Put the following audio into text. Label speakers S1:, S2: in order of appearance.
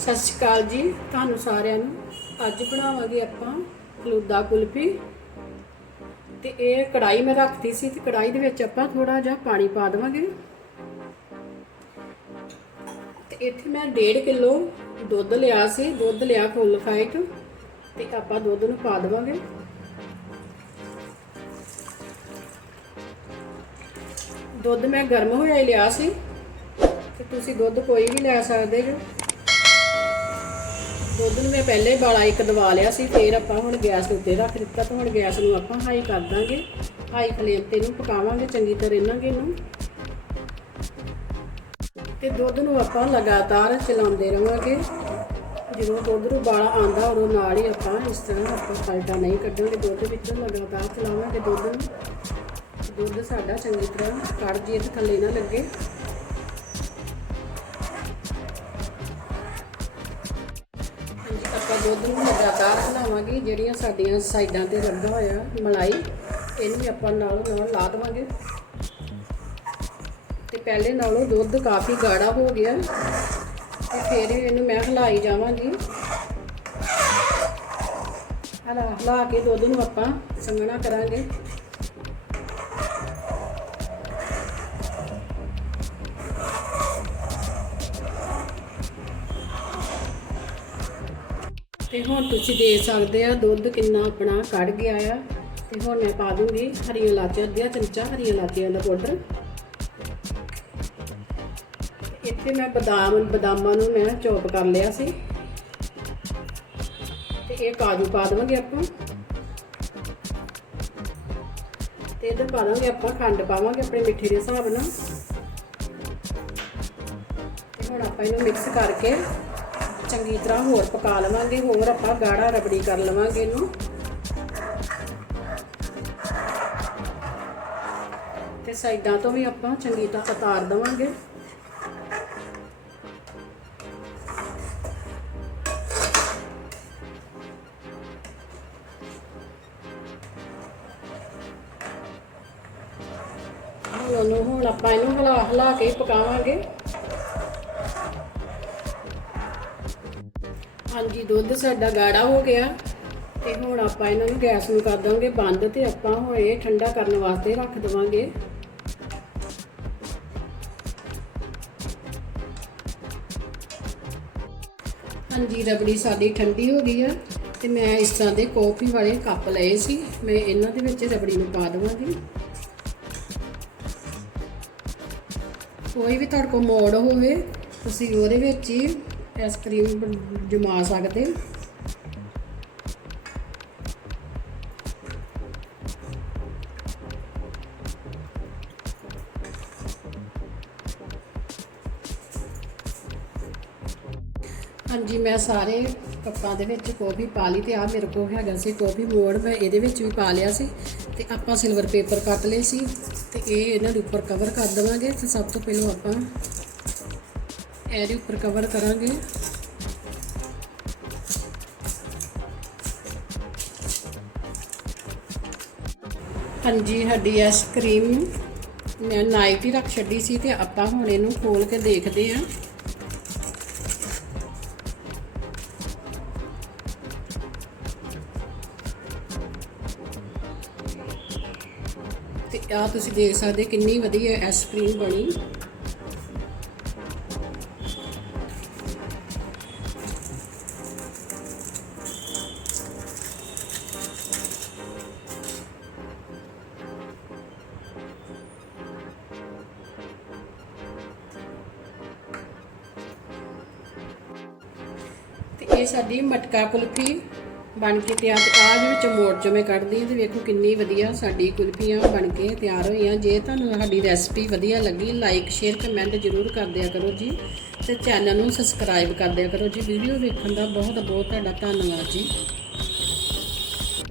S1: ਸਤਿ ਸ਼੍ਰੀ ਅਕਾਲ ਜੀ, ਤੁਹਾਨੂੰ ਸਾਰਿਆਂ ਨੂੰ। ਅੱਜ ਬਣਾਵਾਂਗੇ ਆਪਾਂ ਫਲੂਦਾ ਕੁਲਫੀ। ਤੇ ਇਹ ਕੜਾਈ ਮੈਂ ਰੱਖਤੀ ਸੀ, ਤੇ ਕੜਾਈ ਦੇ ਵਿੱਚ ਆਪਾਂ ਥੋੜਾ ਜਿਹਾ ਪਾਣੀ ਪਾ ਦੇਵਾਂਗੇ। ਤੇ ਇੱਥੇ ਮੈਂ 1.5 ਕਿਲੋ ਦੁੱਧ ਲਿਆ ਸੀ, ਦੁੱਧ ਲਿਆ ਫੁੱਲ ਫਾਈਟ। ਤੇ ਆਪਾਂ ਦੁੱਧ ਨੂੰ ਪਾ ਦੇਵਾਂਗੇ। ਦੁੱਧ ਮੈਂ ਗਰਮ ਹੋਇਆ ਹੀ ਲਿਆ ਸੀ। ਤੇ ਤੁਸੀਂ ਦੁੱਧ ਕੋਈ ਵੀ ਲੈ ਸਕਦੇ ਹੋ। ਦੁੱਧ ਨੂੰ ਮੈਂ ਪਹਿਲੇ ਹੀ ਬਾਲਾ ਇੱਕ ਦਵਾ ਲਿਆ ਸੀ, ਫਿਰ ਆਪਾਂ ਹੁਣ ਗੈਸ ਦੇ ਉੱਤੇ ਰੱਖ ਦਿੱਤਾ ਤਾਂ ਹੁਣ ਗੈਸ ਨੂੰ ਆਪਾਂ ਹਾਈ ਕਰ ਦਾਂਗੇ। ਹਾਈ ਫਲੇਮ ਤੇ ਇਹਨੂੰ ਪਕਾਵਾਂਗੇ, ਚੰਗੀ ਤਰ੍ਹਾਂ ਇਹਨਾਂ ਇਹਨੂੰ। ਤੇ ਦੁੱਧ ਨੂੰ ਆਪਾਂ ਲਗਾਤਾਰ ਚਲਾਉਂਦੇ ਰਹਾਂਗੇ ਜਦੋਂ ਦੁੱਧ ਨੂੰ ਬਾਲਾ ਆਂਦਾ ਉਦੋਂ ਨਾਲ ਹੀ ਆਪਾਂ ਇਸ ਤਰ੍ਹਾਂ ਆਪਾਂ ਫਲਟਾ ਨਹੀਂ ਕੱਢਾਂਗੇ। ਦੁੱਧ ਵਿੱਚੋਂ ਲਗਾਤਾਰ ਚਲਾਵਾਂਗੇ ਦੁੱਧ ਨੂੰ। ਦੁੱਧ ਸਾਡਾ ਚੰਗੀ ਤਰ੍ਹਾਂ ਕੜ ਜੇ ਤੇ ਥੱਲੇ ਨਾ ਲੱਗੇ। ਆਪਾਂ ਦੁੱਧ ਨੂੰ ਲਗਾਤਾਰ ਹਿਲਾਵਾਂਗੇ ਜਿਹੜੀਆਂ ਸਾਡੀਆਂ ਸਾਈਡਾਂ ਤੇ ਲੱਗਾ ਹੋਇਆ ਮਲਾਈ, ਇਹਨੂੰ ਵੀ ਆਪਾਂ ਨਾਲੋਂ ਨਾਲ ਲਾ ਦੇਵਾਂਗੇ। ਤੇ ਪਹਿਲੇ ਨਾਲੋਂ ਦੁੱਧ ਕਾਫੀ ਗਾੜਾ ਹੋ ਗਿਆ। ਤੇ ਫਿਰ ਇਹਨੂੰ ਮੈਂ ਹਿਲਾਈ ਜਾਵਾਂਗੀ। ਹਲਾ, ਹਿਲਾ ਕੇ ਦੁੱਧ ਨੂੰ ਆਪਾਂ ਸੰਘਣਾ ਕਰਾਂਗੇ। ਤੇ ਹੁਣ ਤੁਸੀਂ ਦੇ ਸਕਦੇ ਆ ਦੁੱਧ ਕਿੰਨਾ ਆਪਣਾ ਕੱਢ ਗਿਆ ਆ। ਤੇ ਹੁਣ ਮੈਂ ਪਾ ਦੂੰਗੀ ਹਰੀਆਂ ਇਲਾਚੀਆਂ ਅੱਧਾ ਚਮਚਾ ਹਰੀਆਂ ਇਲਾਚੀਆਂ ਦਾ ਪਾਊਡਰ। ਇੱਥੇ ਮੈਂ ਬਦਾਮ, ਬਦਾਮਾਂ ਨੂੰ ਮੈਂ ਚੋਪ ਕਰ ਲਿਆ ਸੀ। ਤੇ ਇਹ ਕਾਜੂ ਪਾ ਦੇਵਾਂਗੇ ਆਪਾਂ। ਤੇ ਇਧਰ ਪਾ ਦਾਂਗੇ ਆਪਾਂ ਖੰਡ, ਪਾਵਾਂਗੇ ਆਪਣੇ ਮਿੱਠੇ ਦੇ ਹਿਸਾਬ ਨਾਲ। ਤੇ ਹੁਣ ਆਪਾਂ ਇਹਨੂੰ ਮਿਕਸ ਕਰਕੇ ਚੰਗੀ ਤਰ੍ਹਾਂ ਹੋਰ ਪਕਾ ਲਵਾਂਗੇ, ਹੋਰ ਆਪਾਂ ਗਾੜਾ ਰਬੜੀ ਕਰ ਲਵਾਂਗੇ ਇਹਨੂੰ। ਤੇ ਸਾਈਡਾਂ ਤੋਂ ਵੀ ਆਪਾਂ ਚੰਗੀ ਤਰ੍ਹਾਂ ਉਤਾਰ ਦਵਾਂਗੇ। ਉਹਨੂੰ ਹੁਣ ਆਪਾਂ ਇਹਨੂੰ ਹਲਾ ਹਿਲਾ ਕੇ ਪਕਾਵਾਂਗੇ। ਹਾਂਜੀ, ਦੁੱਧ ਸਾਡਾ ਗਾੜਾ ਹੋ ਗਿਆ ਤੇ ਹੁਣ ਆਪਾਂ ਇਹਨਾਂ ਨੂੰ ਗੈਸ ਨੂੰ ਕਰ ਦਾਂਗੇ ਬੰਦ ਤੇ ਆਪਾਂ ਹੁਣ ਇਹ ਠੰਡਾ ਕਰਨ ਵਾਸਤੇ ਰੱਖ ਦਵਾਂਗੇ। ਹਾਂਜੀ, ਰਬੜੀ ਸਾਡੀ ਠੰਡੀ ਹੋ ਗਈ ਆ ਤੇ ਮੈਂ ਇਸ ਤਰ੍ਹਾਂ ਦੇ ਕਾਫੀ ਵਾਲੇ ਕੱਪ ਲਏ ਸੀ। ਮੈਂ ਇਹਨਾਂ ਦੇ ਵਿੱਚ ਰਬੜੀ ਨੂੰ ਪਾ ਦਵਾਂਗੀ। ਕੋਈ ਵੀ ਤੁਹਾਡੇ ਕੋਲ ਮੋੜ ਹੋਵੇ, ਤੁਸੀਂ ਉਹਦੇ ਵਿੱਚ ਹੀ ਆਈਸਕ੍ਰੀਮ ਜਮਾ ਸਕਦੇ। ਹਾਂਜੀ, ਮੈਂ ਸਾਰੇ ਕੱਪਾਂ ਦੇ ਵਿੱਚ ਕੌਫੀ ਪਾ ਲਈ ਤੇ ਆ ਮੇਰੇ ਕੋਲ ਹੈਗਾ ਸੀ ਕੌਫੀ ਮੋੜ। ਮੈਂ ਇਹਦੇ ਵਿੱਚ ਵੀ ਪਾ ਲਿਆ ਸੀ ਤੇ ਆਪਾਂ ਸਿਲਵਰ ਪੇਪਰ ਕੱਟ ਲਏ ਸੀ ਤੇ ਇਹ ਇਹਨਾਂ ਦੇ ਉੱਪਰ ਕਵਰ ਕਰ ਦੇਵਾਂਗੇ ਤੇ ਸਭ ਤੋਂ ਪਹਿਲਾਂ ਆਪਾਂ ਇਹਦੇ ਉੱਪਰ ਕਵਰ ਕਰਾਂਗੇ। ਹਾਂਜੀ, ਸਾਡੀ ਆਈਸਕ੍ਰੀਮ ਮੈਂ ਨਾਈਫ ਹੀ ਰੱਖ ਛੱਡੀ ਸੀ ਤੇ ਆਪਾਂ ਹੁਣ ਇਹਨੂੰ ਖੋਲ ਕੇ ਦੇਖਦੇ ਆਂ ਤੇ ਆ ਤੁਸੀਂ ਦੇਖ ਸਕਦੇ ਕਿੰਨੀ ਵਧੀਆ ਐਸ ਕਰੀਮ ਬਣੀ। ਇਹ ਸਾਡੀ ਮਟਕਾ ਕੁਲਫੀ ਬਣ ਕੇ ਤਿਆਰ ਤੇ ਆਹ ਵਿੱਚ ਮੋੜ ਚੋਂ ਮੈਂ ਕੱਢਦੀ ਹਾਂ ਤੇ ਵੇਖੋ ਕਿੰਨੀ ਵਧੀਆ ਸਾਡੀ ਕੁਲਫੀਆਂ ਬਣ ਕੇ ਤਿਆਰ ਹੋਈਆਂ। ਜੇ ਤੁਹਾਨੂੰ ਸਾਡੀ ਰੈਸਪੀ ਵਧੀਆ ਲੱਗੀ ਲਾਈਕ ਸ਼ੇਅਰ ਕਮੈਂਟ ਜ਼ਰੂਰ ਕਰ ਦਿਆ ਕਰੋ ਜੀ ਤੇ ਚੈਨਲ ਨੂੰ ਸਬਸਕ੍ਰਾਈਬ ਕਰ ਦਿਆ ਕਰੋ ਜੀ। ਵੀਡੀਓ ਵੇਖਣ ਦਾ ਬਹੁਤ ਬਹੁਤ ਤੁਹਾਡਾ ਧੰਨਵਾਦ ਜੀ।